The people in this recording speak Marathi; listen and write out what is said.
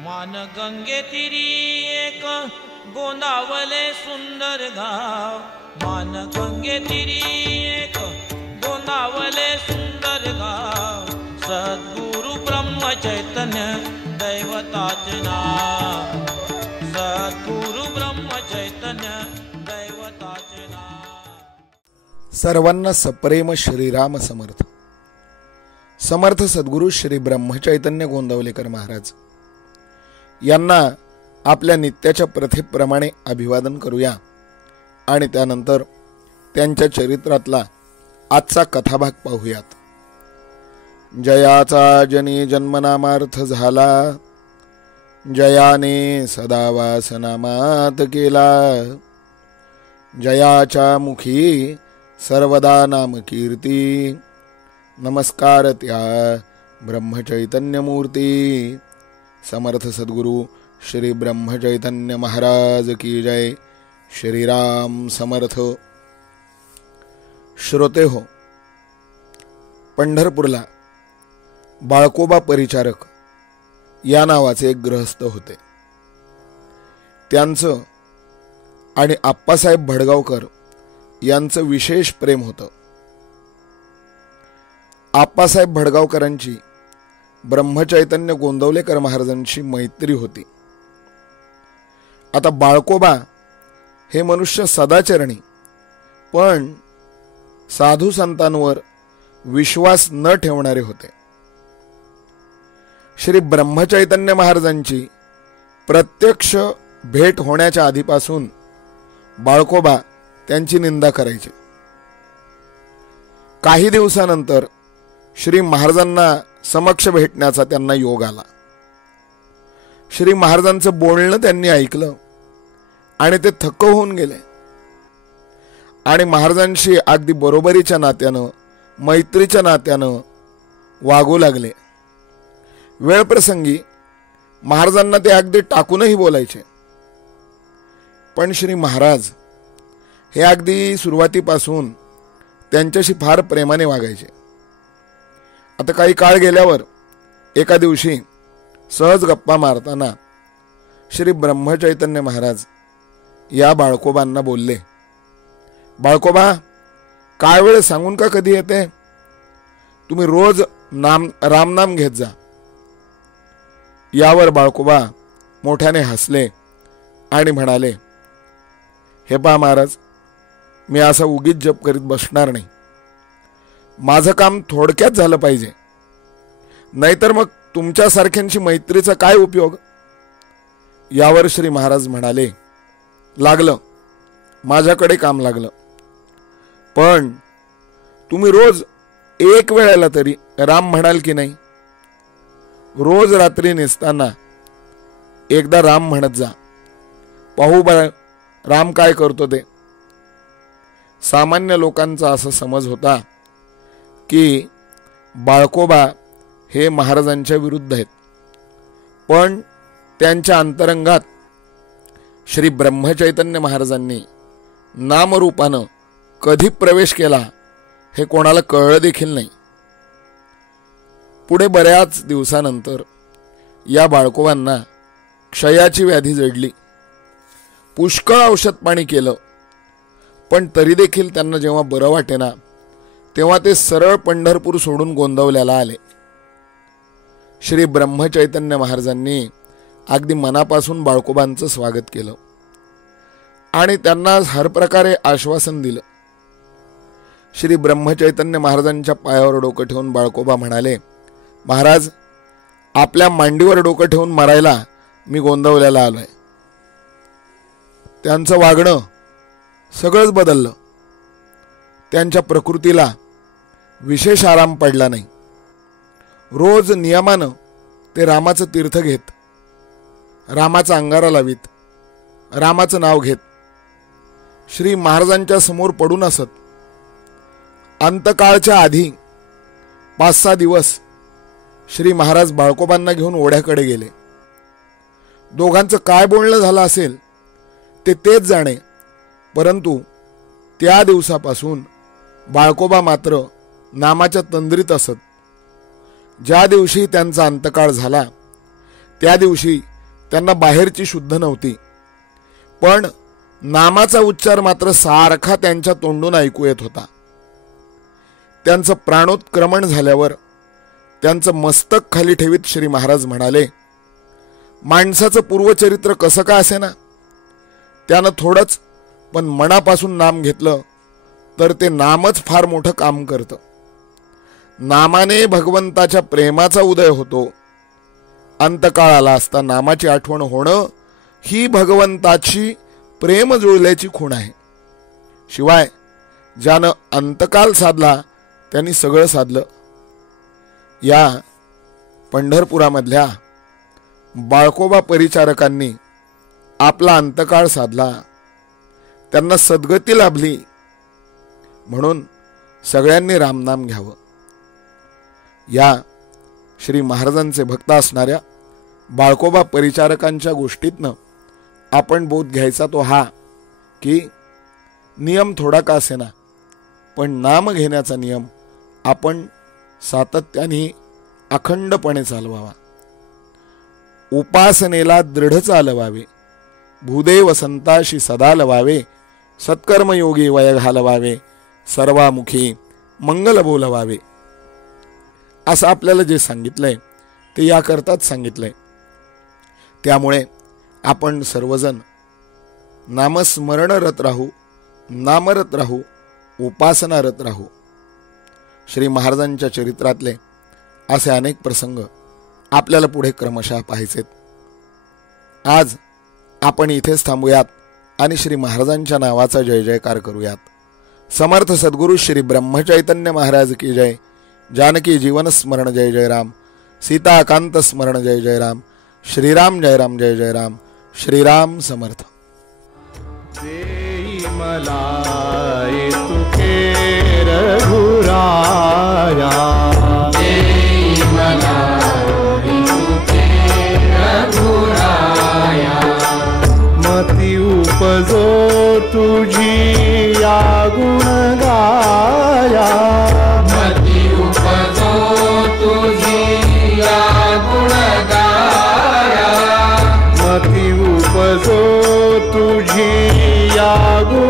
मान गंगे तिरी एक गोंदावले सुंदर गाव, मान गंगे तिरी एक गोंदावले सुंदर गाव, सद्गुरु ब्रह्म चैतन्य दैवताचे नाव, सद्गुरु ब्रह्म चैतन्य दैवताचे नाव। सर्वांना सप्रेम श्रीराम समर्थ। समर्थ सद्गुरु श्री ब्रह्मचैतन्य गोंदवलेकर महाराज यांना आपल्या नित्याच्या प्रथेप्रमाणे अभिवादन करूया आणि त्यानंतर त्यांच्या चरित्रातला आजचा कथाभाग पाहूयात। जयाचा जनी जन्मनामार्थ झाला, जयाने सदा वासनामात केला, जयाच्या मुखी सर्वदा नाम कीर्ती, नमस्कार त्या ब्रह्मचैतन्य मूर्ती। समर्थ सद्गुरु श्री ब्रह्मचैतन्य महाराज की जय। श्री राम समर्थ। श्रोते हो, पंढरपूरला बाळकोबा परिचारक या नावाचे एक गृहस्थ होते। त्यांचं आणि आप्पासाहेब भडगावकर यांचं विशेष प्रेम होतं। आप्पासाहेब भडगावकरांची ब्रह्मचैतन्य गोंदवलेकर महाराजांची मैत्री होती। आता बाळकोबा हे मनुष्य सदाचरणी पण साधू संतांवर विश्वास न ठेवणारे होते। श्री ब्रह्मचैतन्य महाराजांची प्रत्यक्ष भेट होण्याच्या आधीपासून बाळकोबा त्यांची निंदा करायचे। काही दिवसानंतर श्री महाराजांना समक्ष भेटण्याचा त्यांना योग आला। श्री महाराजांचं बोलणं त्यांनी ऐकलं आणि ते थक्क होऊन गेले आणि महाराजांशी अगदी बरोबरीच्या नात्यानं, मैत्रीच्या नात्यानं वागू लागले। वेळ प्रसंगी महाराजांना ते अगदी टाकूनही बोलायचे, पण श्री महाराज हे अगदी सुरुवातीपासून त्यांच्याशी फार प्रेमाने वागायचे। आता काही काळ गेल्यावर एका दिवशी सहज गप्पा मारताना श्री ब्रह्मचैतन्य महाराज या बाळकोबांना बोलले, बाळकोबा, काय वेळ सांगून का कधी येते? तुम्ही रोज रामनाम घेत जा। यावर बाळकोबा मोठ्याने हसले आणि म्हणाले, हे पहा महाराज, मी असा उगीच जप करीत बसणार नाही। माझं काम थोडक्यात झालं पाहिजे, नाहीतर मग तुमच्यासारख्यांची मैत्रीचा काय उपयोग? यावर श्री महाराज म्हणाले, लागलं, माझ्याकडे काम लागलं, पण तुम्ही रोज एक वेळेला तरी राम म्हणाल की नाही? रोज रात्री निसताना एकदा राम म्हणत जा, पाहू बरं राम काय करतो ते। सामान्य लोकांचा असा समज होता की बाळकोबा हे महाराजांच्या विरुद्ध आहेत, पण त्यांच्या अंतरंगात श्री ब्रह्मचैतन्य महाराजांनी नामरूपानं कधी प्रवेश केला हे कोणाला कळलं देखील नाही। पुढे बऱ्याच दिवसानंतर या बाळकोबांना क्षयाची व्याधी जडली। पुष्कळ औषध पाणी केलं, पण तरी देखील त्यांना जेव्हा बरं वाटेना तेव्हा ते सरळ पंढरपूर सोडून गोंदवल्याला आले। श्री ब्रह्मचैतन्य महाराजांनी अगदी मनापासून बाळकोबांचं स्वागत केलं आणि त्यांना हर प्रकारे आश्वासन दिलं। श्री ब्रह्मचैतन्य महाराजांच्या पायावर डोकं ठेवून बाळकोबा म्हणाले, महाराज, आपल्या मांडीवर डोकं ठेवून मरायला मी गोंदवल्याला आलोय। त्यांचं वागणं सगळंच बदललं। त्यांच्या प्रकृतीला विशेष आराम पडला नाही। रोज नियमानं ते रामाचं तीर्थ घेत, रामाचा अंगारा लावीत, रामाचं नाव घेत श्री महाराजांच्या समोर पडून असत। अंतकाळच्या आधी 5-6 दिवस श्री महाराज बाळकोबांना घेऊन ओढ्याकडे गेले। दोघांचं काय बोलणं झालं असेल ते तेच जाणे, परंतु त्या दिवसापासून बाळकोबा मात्र नामाच्या तंद्रीत असत। ज्या दिवशी त्यांचा अंतकाळ झाला त्या दिवशी त्यांना बाहेरची शुद्ध नव्हती, पण नामाचा उच्चार मात्र सारखा त्यांच्या तोंडून ऐकू येत होता. त्यांचं प्राणोत्क्रमण झाल्यावर त्यांचं मस्तक खाली ठेवीत श्री महाराज म्हणाले, माणसाचं पूर्वचरित्र कसं का असेना, त्यानं थोडंच पण मनापासून नाम घेतलं तर ते नामच फार मोठं काम करतं. नामाने भगवंताच्या प्रेमाचा उदय होतो. अंतकाळ आला असता नामाची आठवण होणं ही भगवंताची प्रेम जुळल्याची खूण आहे. शिवाय ज्यानं अंतकाल साधला त्यांनी सगळं साधलं. या पंढरपुरामधल्या बाळकोबा परिचारकांनी आपला अंतकाळ साधला, त्यांना सद्गती लाभली. म्हणून सगळ्यांनी रामनाम घ्यावं. या श्री महाराजांचे भक्त असणाऱ्या बाळकोबा परिचारकांच्या गोष्टीतनं आपण बोध घ्यायचा तो हा की नियम थोडा का असेना, पण नाम घेण्याचा नियम आपण सातत्याने अखंडपणे चालवावा. उपासनेला दृढ चालवावे. भूदेव संताशी सदा लवावे. सत्कर्मयोगी वय घालवावे. सर्वामुखी मंगल बोलवावे. असं आपल्याला जे सांगितलंय ते याकरताच सांगितलंय. त्यामुळे आपण सर्वजण नामस्मरणरत राहू, नामरत राहू, उपासनारत राहू. श्री महाराजांच्या चरित्रातले असे अनेक प्रसंग आपल्याला पुढे क्रमशः पाहायचेत. आज आपण इथेच थांबूयात आणि श्री महाराजांच्या नावाचा जय जयकार करूयात. समर्थ सद्गुरु श्री ब्रह्मचैतन्य महाराज की जय. जानकी जीवन स्मरण जय जय राम. सीताकांत स्मरण जय जय राम. श्रीराम जय राम जय जय राम. श्रीराम समर्थ. देई मलाई तुके रघुराया. देई मलाई तुके रघुराया. मती उपजो तुझी या गुण गाया. मती उपजो तुझी या गुण गाया. मती उपजो तुझी या गुण